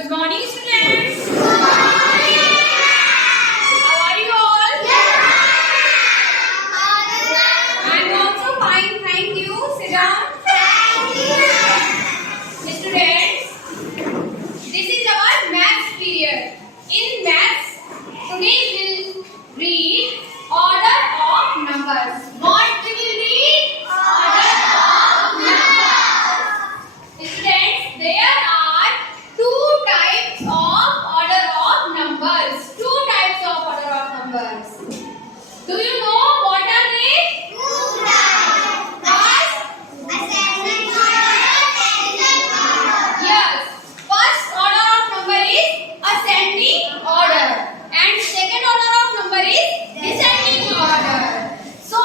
Good morning, students. Good morning. How are you all? I'm also fine, thank you. Sit down. Thank you. Students, this is our maths period. In maths, today we will read order of numbers. What we will read? Order of numbers. Students, there are two types of order of numbers. Two types of order of numbers. Do you know what are they? Two types. First, ascending order, descending order. Yes. First order of number is ascending order, and second order of number is descending order. So,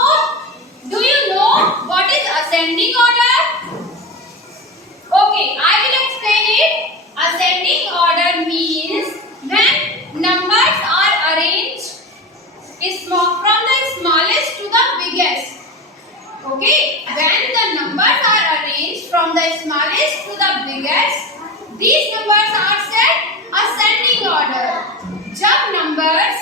do you know what is ascending order? Okay, I will explain it. Ascending order means when numbers are arranged from the smallest to the biggest. Okay, when the numbers are arranged from the smallest to the biggest, these numbers are set ascending order. जब numbers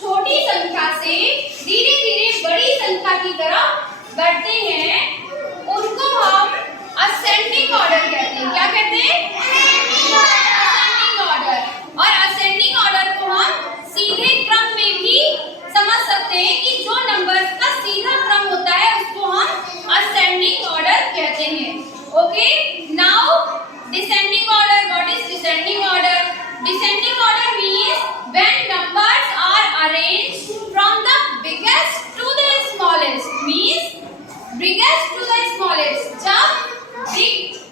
छोटी संख्या से धीरे धीरे बड़ी संख्या की तरफ बढ़ते हैं, उनको हम ascending order कहते हैं. क्या कहते हैं? ascending order. और ascending order को हम सीधे क्रम में भी समझ सकते हैं कि जो नंबर्स का सीधा क्रम होता है उसको हम ascending order कहते हैं. Okay, now descending order. What is descending order? Descending order means when numbers are arranged from the biggest to the smallest. Means biggest to the smallest. जब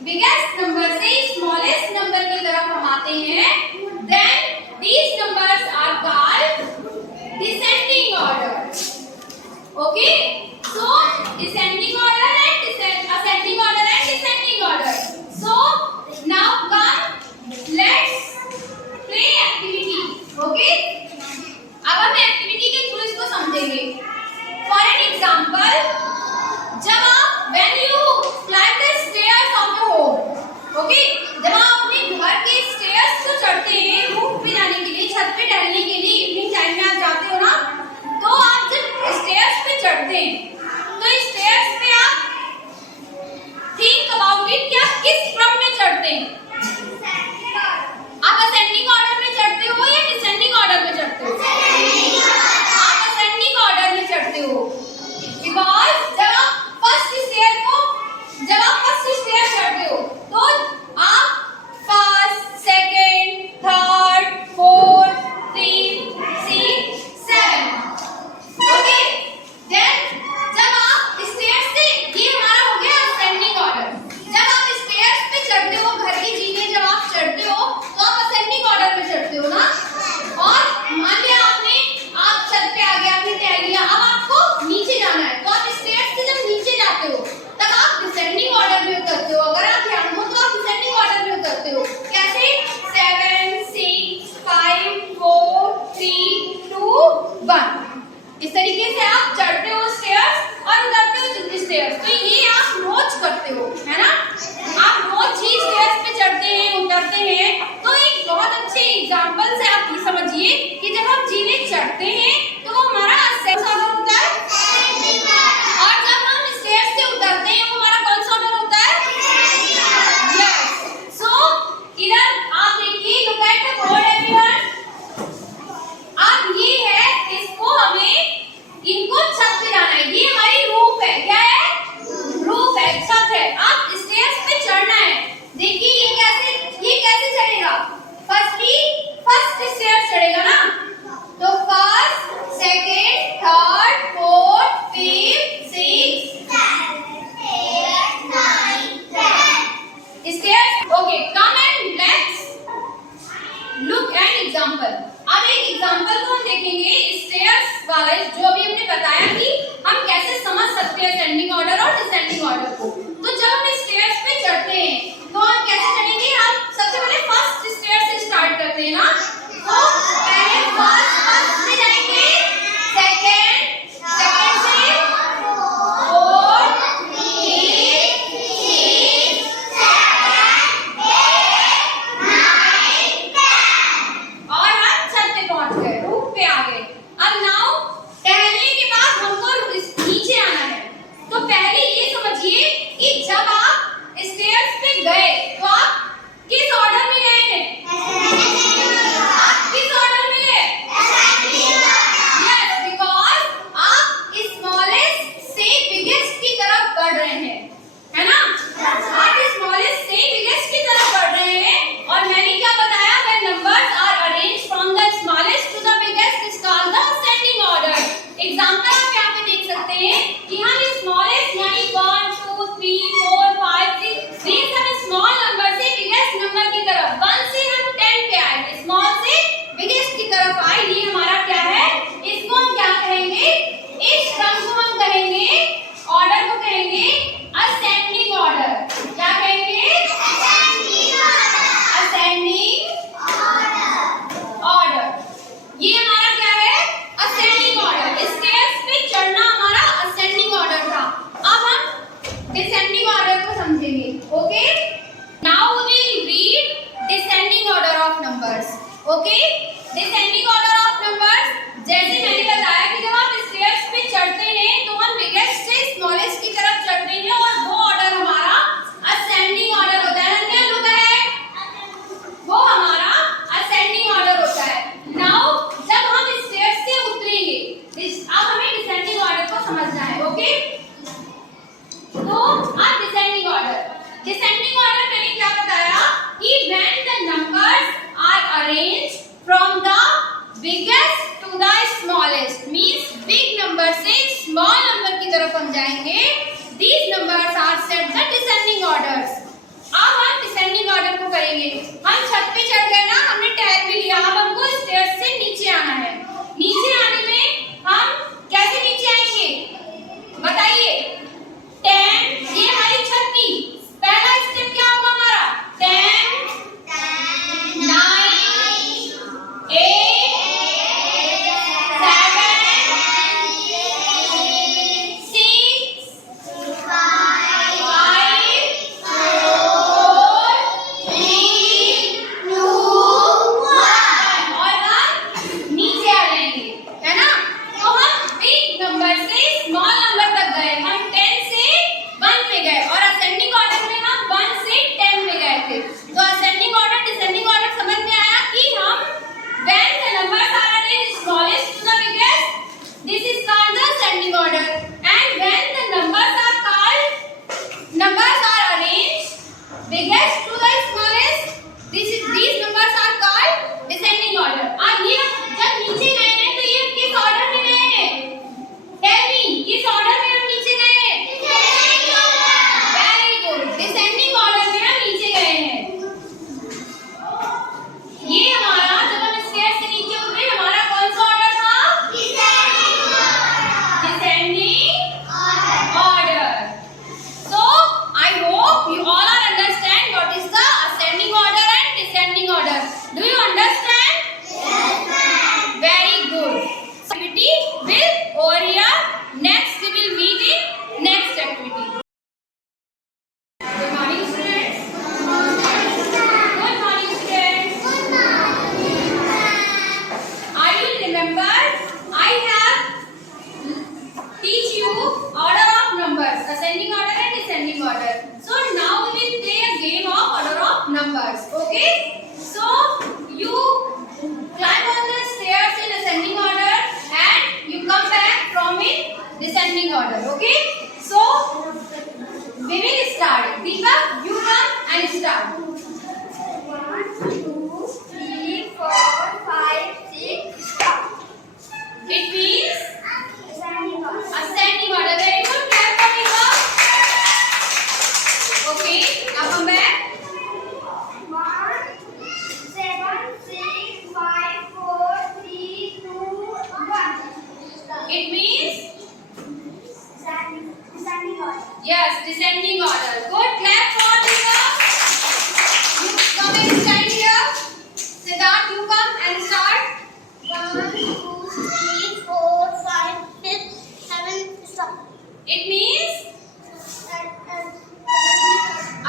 biggest number से smallest number की तरफ हम आते हैं, then these numbers are called descending order. Okay, so descending order and ascending order and descending order. So now come, let's play activity. Okay, अब हम activity के थ्रू इसको समझेंगे. For an example, जब आप when you climb the stairs of the home, okay, जब आप अपने घर के stairs को चढ़ते हैं, रूफ पे जाने के लिए, छत पे टहलने के लिए, इवनिंग टाइम में आप जाते हो ना, तो आप जब stairs पे चढ़ते हैं, तो इस stairs पे आप think about it कि आप किस क्रम में चढ़ते हैं. आप ascending order में चढ़ते हो या descending order में चढ़ते हो? आप ascending order में चढ़ते हो, because जब आप फर्स्ट स्टेयर चढ़ते हो तो आप first, second, third, fourth, fifth, sixth, seventh. Okay, then जब आप स्टेयर्स से, ये हमारा हो गया असेंडिंग ऑर्डर. जब आप स्टेयर्स पे चढ़ते हो, घर की जीने जब आप चढ़ते हो तो आप असेंडिंग ऑर्डर में चढ़ते हो ना. और मान लिया आप छत पे आ गए, आपने टहल लिया, अब आपको नीचे जाना है, तो आप स्टेयर्स से जब नीचे जाते हो तब आप डिसेंडिंग ऑर्डर में उतरते हो. अगर आप ध्यान दो तो आप डिसेंडिंग ऑर्डर में उतरते हो. कैसे? 7, 6, 5, 4, 3, 2, 1. इस तरीके से आप चढ़ते हो स्टेयर्स और उतरते हो स्टेयर्स. तो ये आप रोज करते हो, है ना? आप रोज ही स्टेयर्स पे चढ़ते हैं, उतरते हैं. तो एक बहुत अच्छे एग्जांपल से आप ये समझिए कि जब हम जीने चढ़ते हैं तो वो हमारा असेंडिंग ऑर्डर होता है, और जब हम स्टेयर्स से उतरते हैं वो हमारा कौन सा ऑर्डर होता है? यस. सो इधर आप देखिए, look at the board everyone. अब ये है, इसको हमें इनको छत पे जाना है. ये हमारी रूफ है. क्या है? रूफ है, छत है. आप स्टेयर्स पे चढ़ना है. देखिए ये कैसे चढ़ेगा? फर्स्ट स्टेयर्स चढ़ेगा ना, तो first, second, third, fourth, fifth, sixth, stairs. Okay, come and let's look at example. अब एक एग्जांपल को हम देखेंगे स्टेयर्स वाला, जो अभी हमने बताया कि हम कैसे समझ सकते हैं असेंडिंग ऑर्डर और डिसेंडिंग ऑर्डर को. तो जब हम स्टेयर्स पे चढ़ते हैं तो हम कैसे चढ़ेंगे? हम सबसे पहले फर्स्ट स्टेयर से स्टार्ट करते हैं ना, तो पहले फर्स्ट से जाएंगे, सेकंड से fourth, fifth, sixth, seventh, okay, descending order of numbers, जैसे मैंने बताया कि जब आप स्टेयर्स पे चढ़ते हैं तो हम बिगेस्ट से स्मॉलेस्ट की तरफ चढ़ते हैं और वो ऑर्डर हमारा असेंडिंग ऑर्डर होता है। क्या होता है? वो हमारा असेंडिंग ऑर्डर होता है। नाउ जब हम स्टेयर्स से उतरेंगे, अब हमें डिसेंडिंग ऑर्डर को समझना है। ओके, तो अब डिसेंडिंग ऑर्डर मैंने क्या बताया कि when the numbers are arranged from the biggest to the smallest, means big number से स्मॉल नंबर की तरफ हम जाएंगे। These numbers are set the descending orders. अब हम डिसेंडिंग ऑर्डर को करेंगे। हम छत पे चढ़ गए ना, हमने टहल भी लिया, अब हमको स्टेयर्स से नीचे आना है। नीचे आने में हम कैसे नीचे आएंगे बताइए? 10, ये हमारी छत की पहला स्टेप क्या होगा हमारा? 10, 9, 8, 7, 6, 5, 4, 3, 2, 1 और हम नीचे आ जाएंगे, है ना? तो हम बिग नंबर से स्मॉल नंबर तक गए, हम 10 से 1 पे गए और असेंडिंग ऑर्डर में हम 1 से 10 पे गए थे। तो असेंडिंग ऑर्डर डिसेंडिंग ऑर्डर समझ में आया कि हम when the numbers are arranged smallest to the biggest, this is called the ascending order, and when the numbers are arranged biggest to the smallest, these numbers are called descending order. अब ये जब नीचे गए हैं तो ये किस ऑर्डर में गए हैं? Tell me, किस ऑर्डर में हम नीचे गए हैं? वेरी गुड, डिसेंडिंग ऑर्डर में हम नीचे गए हैं। ये हमारा जब हम स्टेयर से नीचे उतरे, हमारा कौन सा ऑर्डर था? Descending order. So I hope you all are understand what is the ascending order and descending order. Do you understand? Yes, ma'am. Very good. Activity will over here. Next we will meet in next activity. Good morning, students. Good morning, students. I will remember I have teach you order of numbers, ascending order and descending order. So now we will play a game of order of numbers. Okay? So you climb on the stairs in ascending order and you come back from in descending order. Okay? So we will start. Deepak, you come and start. 1, 2, 3, 4, 5, 6, stop. It means Ascending order. ascending order. Very good. Clap for Deepak. Okay. Now come back. 1, 7, 6, 5, 4, 3, 2, 1. It means Ascending order. yes, descending order. Good. Clap for Deepak. You come and stand here. Siddharth, you come and start. 1, 2, 3, 4, 5, 6, 7, stop. It means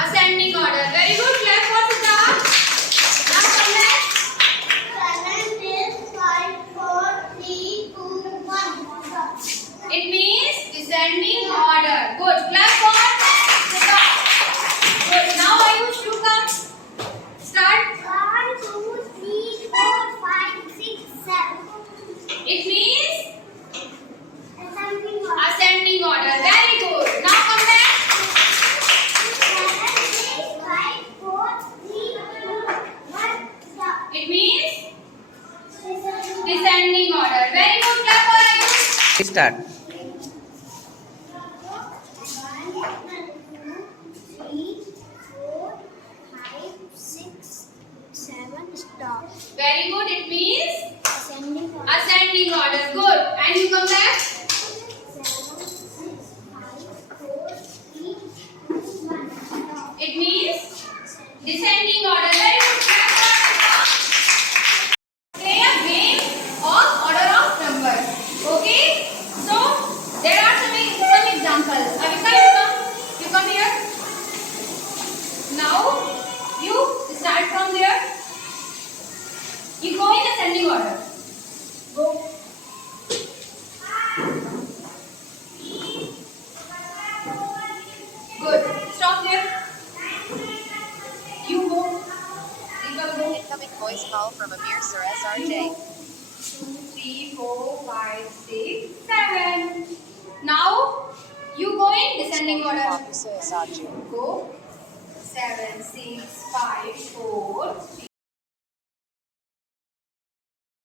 ascending order. Very good. Clap for Siddharth. Now come back. 7, 6, 5, 4, 3, 2, 1. Stop. It means descending order. Good. Clap for Siddharth. Good. Now Ayush, you come. Start. 1, 2, 3, 4, 5, 6, 7. It means Ascending order. ascending order. Very good. Now come back. 7, 6, 5, 4, 3, 2, 1. Stop. It means Ascending descending order. Very good. Clap for Ayush. Start. 1, 2, 3, 4, 5, 6, 7. Stop. Very good. It means Ascending order. ascending order. Good. And you come back. 7, 6, 5, 4, 3, 2, 1. Stop. It means descending order. Very good. Clap for Siddharth. Play a game of order of numbers. Okay? So there are some examples. Avika, you come here. Now you start from there. You voice call from Amir Sir SRJ. 2, 3, 4, 5, 6, 7. Now you go in descending order. Officer SRJ. Go 7, 6, 5, 4,